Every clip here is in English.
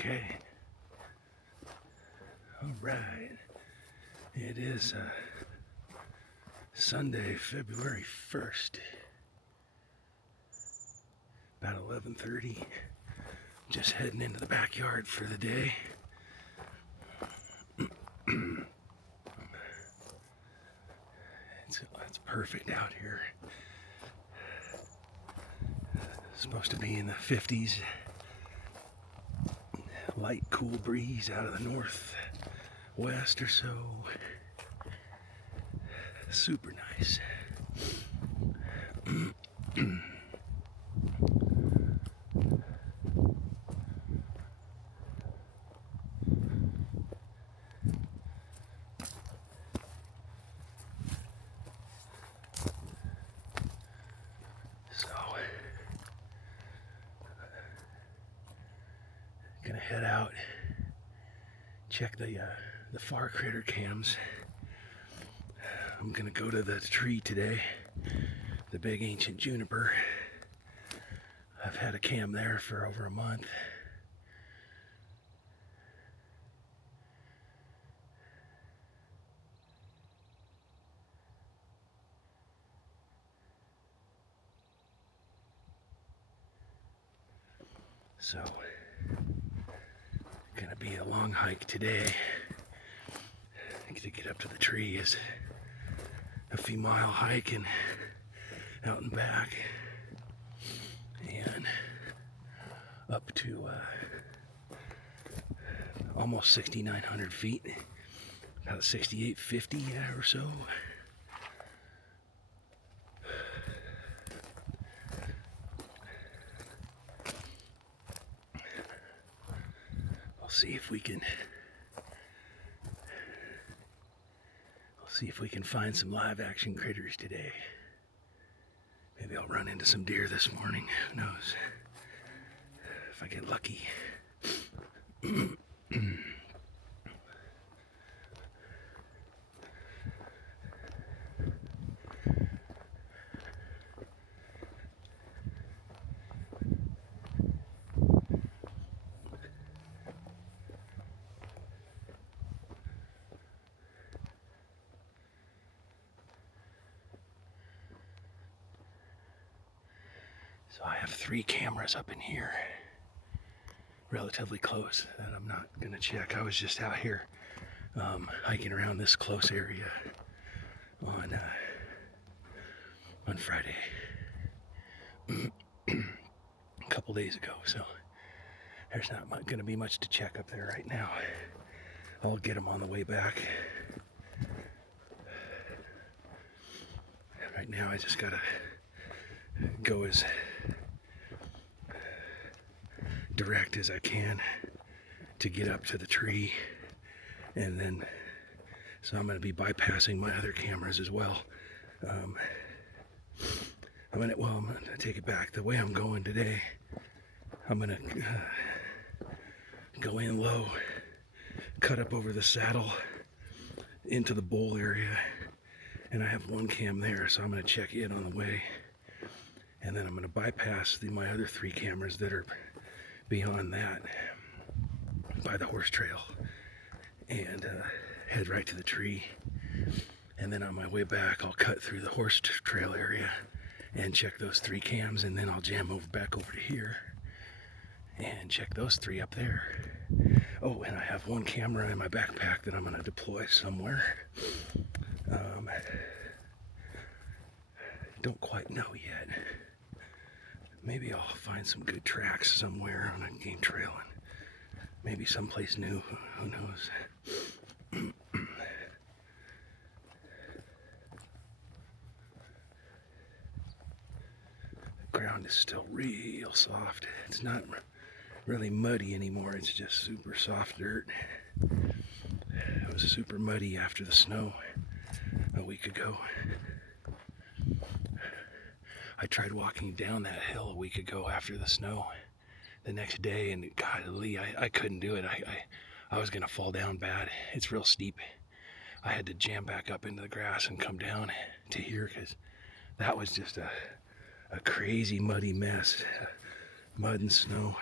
Okay. All right. It is Sunday, February 1st. About 11:30. Just heading into the backyard for the day. It's perfect out here. It's supposed to be in the 50s. Light, cool breeze out of the northwest or so. Super nice. Gonna head out, check the far critter cams. I'm gonna go to the tree today, the big ancient juniper. I've had a cam there for over a month. So, gonna be a long hike today. To get up to the tree is a few mile hike and out and back, and up to almost 6,900 feet, about 6,850 or so. We'll see if we can find some live action critters today. Maybe I'll run into some deer this morning. Who knows? If I get lucky. So I have 3 cameras up in here, relatively close, that I'm not gonna check. I was just out here hiking around this close area on Friday, a couple days ago. So there's not gonna be much to check up there right now. I'll get them on the way back. Right now I just gotta go as direct as I can to get up to the tree, and then so I'm going to be bypassing my other cameras as well. I'm gonna take it back. The way I'm going today, I'm gonna go in low, cut up over the saddle into the bowl area, and I have 1 cam there, so I'm going to check it on the way, and then I'm going to bypass my other 3 cameras that are beyond that by the horse trail, and head right to the tree. And then on my way back, I'll cut through the horse trail area and check those 3 cams, and then I'll jam back over to here and check those 3 up there. Oh, and I have 1 camera in my backpack that I'm going to deploy somewhere. Don't quite know yet. Maybe I'll find some good tracks somewhere on a game trail, and maybe someplace new. Who knows? The ground is still real soft. It's not really muddy anymore. It's just super soft dirt. It was super muddy after the snow a week ago. I tried walking down that hill a week ago after the snow the next day, and golly, I couldn't do it. I was gonna fall down bad. It's real steep. I had to jam back up into the grass and come down to here, because that was just a crazy muddy mess. Mud and snow.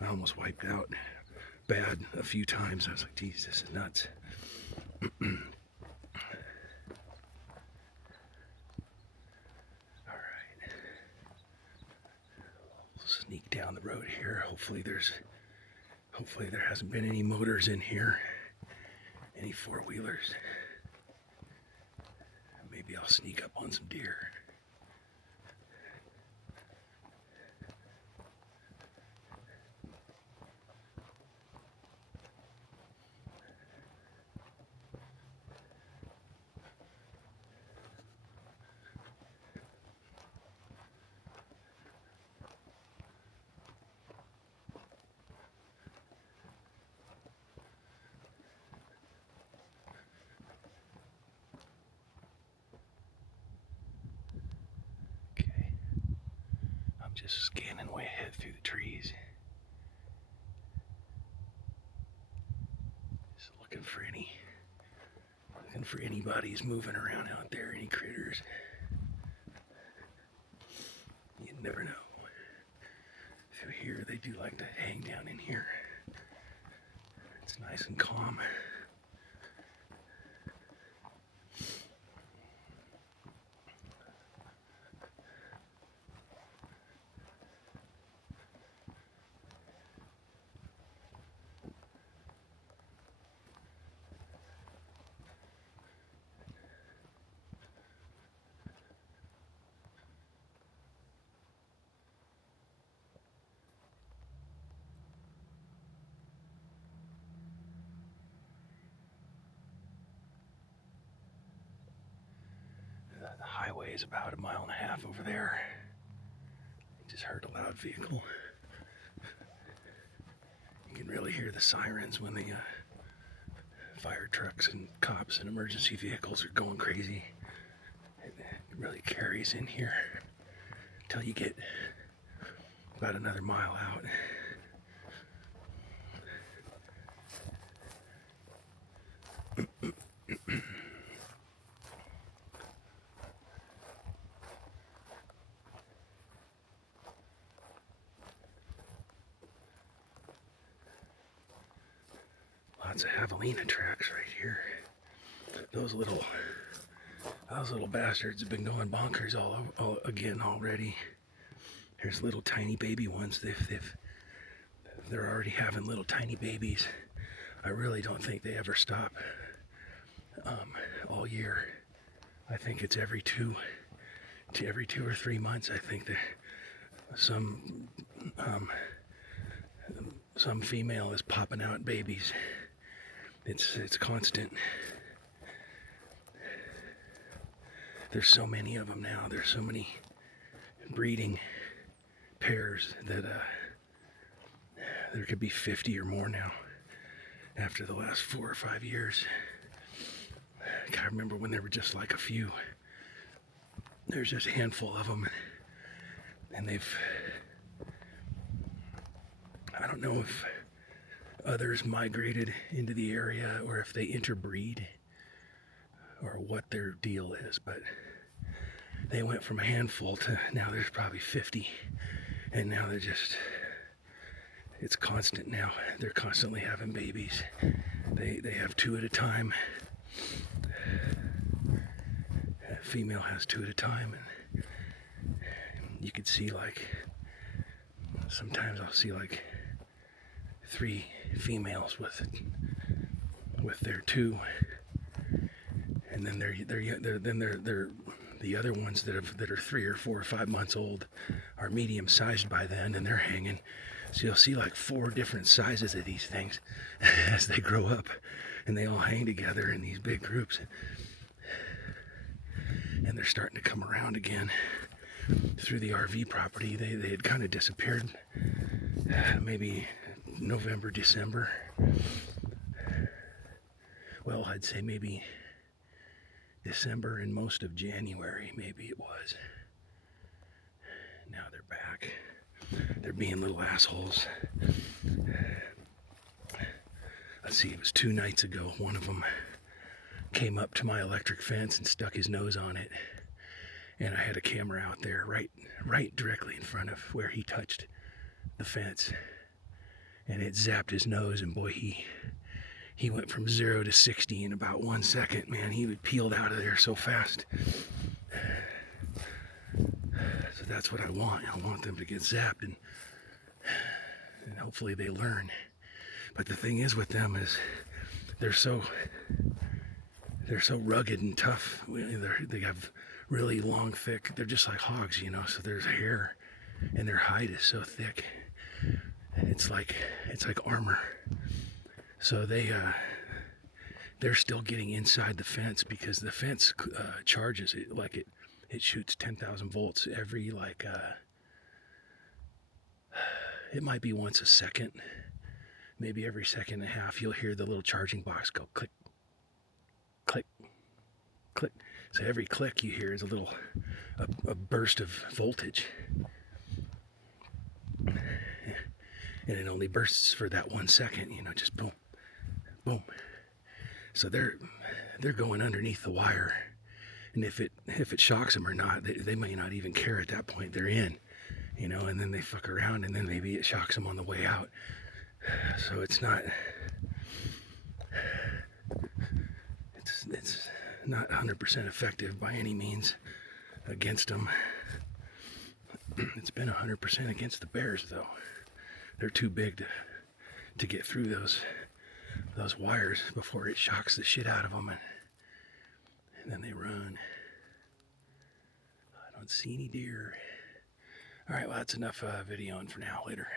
I almost wiped out. bad a few times. I was like, geez, this is nuts. Alright. Sneak down the road here. Hopefully there hasn't been any motors in here. Any four-wheelers. Maybe I'll sneak up on some deer. Just scanning way ahead through the trees. Just looking for anybody's moving around out there, any critters. You never know. Through here, they do like to hang down in here. It's nice and calm. The highway is about 1.5 miles over there. I just heard a loud vehicle. You can really hear the sirens when the fire trucks and cops and emergency vehicles are going crazy. It really carries in here till you get about another mile out. Lots of javelina tracks right here. Those little bastards have been going bonkers all again already. There's little tiny baby ones. They're already having little tiny babies. I really don't think they ever stop all year. I think it's every 2 or 3 months. I think that some female is popping out babies. It's constant. There's so many of them now. There's so many breeding pairs that there could be 50 or more now after the last 4 or 5 years. I remember when there were just like a few. There's just a handful of them, and I don't know if others migrated into the area or if they interbreed or what their deal is, but they went from a handful to now there's probably 50, and now it's constant now. They're constantly having babies. They have 2 at a time. A female has 2 at a time, and you could see sometimes I'll see 3 females with their 2, and then they're the other ones that are 3 or 4 or 5 months old are medium sized by then, and they're hanging. So you'll see 4 different sizes of these things as they grow up, and they all hang together in these big groups, and they're starting to come around again through the RV property. They had kind of disappeared maybe November, December. Well, I'd say maybe December and most of January, maybe it was. Now they're back. They're being little assholes. Let's see, it was 2 nights ago. One of them came up to my electric fence and stuck his nose on it. And I had a camera out there right directly in front of where he touched the fence. and it zapped his nose, and boy, he went from 0 to 60 in about 1 second. Man, he peeled out of there so fast. So that's what I want. I want them to get zapped, and hopefully they learn. But the thing is with them is they're so rugged and tough. They have really long, thick, they're just like hogs, you know, so there's hair, and their hide is so thick. It's like armor. So they're still getting inside the fence, because the fence charges it, like it shoots 10,000 volts every, like, it might be once a second, maybe every second and a half. You'll hear the little charging box go click, click, click. So every click you hear is a burst of voltage. And it only bursts for that 1 second, you know, just boom, boom. So they're going underneath the wire, and if it shocks them or not, they may not even care at that point. They're in, you know, and then they fuck around, and then maybe it shocks them on the way out. So it's not 100% effective by any means against them. It's been 100% against the bears, though. They're too big to get through those wires before it shocks the shit out of them, and then they run. I don't see any deer. All right, well, that's enough videoing for now. Later.